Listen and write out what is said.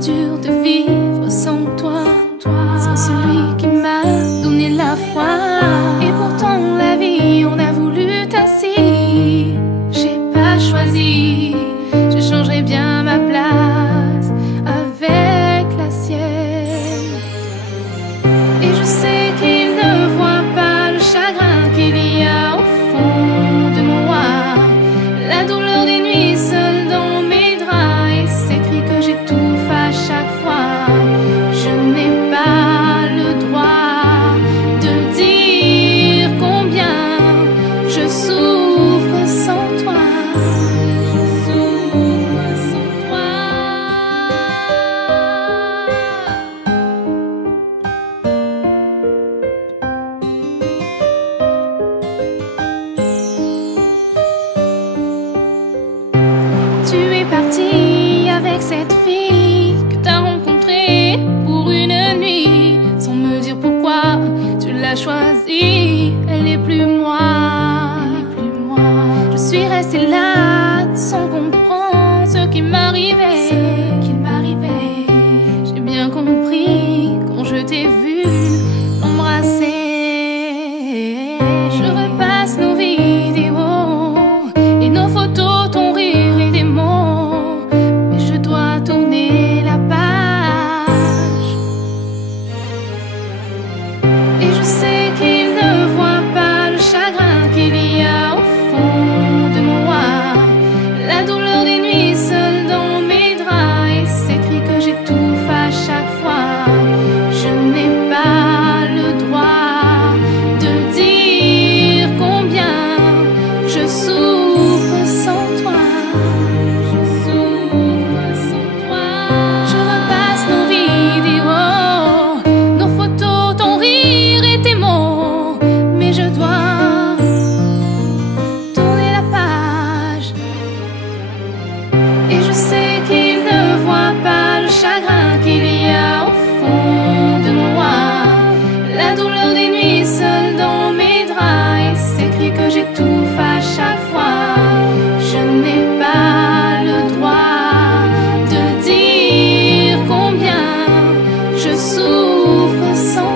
dur de vivre sans toi, sans celui qui m'a donné la foi. Et pourtant la vie on a voulu ainsi. J'ai pas choisi, je changerai bien ma place avec la sienne. Et je sais qu'il ne voit pas le chagrin qu'il y a au fond de moi, la douleur des nuits seule dans mes draps et ces cris que j'étouffe à chaque fois. Je n'ai pas le droit de dire combien je souffre sans toi. Je souffre sans toi. Tu es parti avec cette fille que t'as rencontrée pour une nuit, sans me dire pourquoi tu l'as choisie. Elle n'est plus moi. Je suis restée là sans comprendre ce qui m'arrivait. J'ai bien compris quand je t'ai vu embrasser. Je repasse nos vidéos et nos photos, ton rire et des mots, mais je dois tourner la page. Et je sais qu'il ne voit pas le chagrin qu'il y a au fond de moi, la douleur des nuits seule dans mes draps et ces cris que j'étouffe à chaque fois. Je n'ai pas le droit de dire combien je souffre sans toi. Je souffre sans toi. Je repasse nos vidéos, nos photos, ton rire et tes mots, mais je dois tourner la page. Et je sais qu'il ne voit pas le chagrin qu'il y a au fond de moi, la douleur des nuits seule dans mes draps et ces cris que j'étouffe à chaque fois. Je n'ai pas le droit de dire combien je souffre sans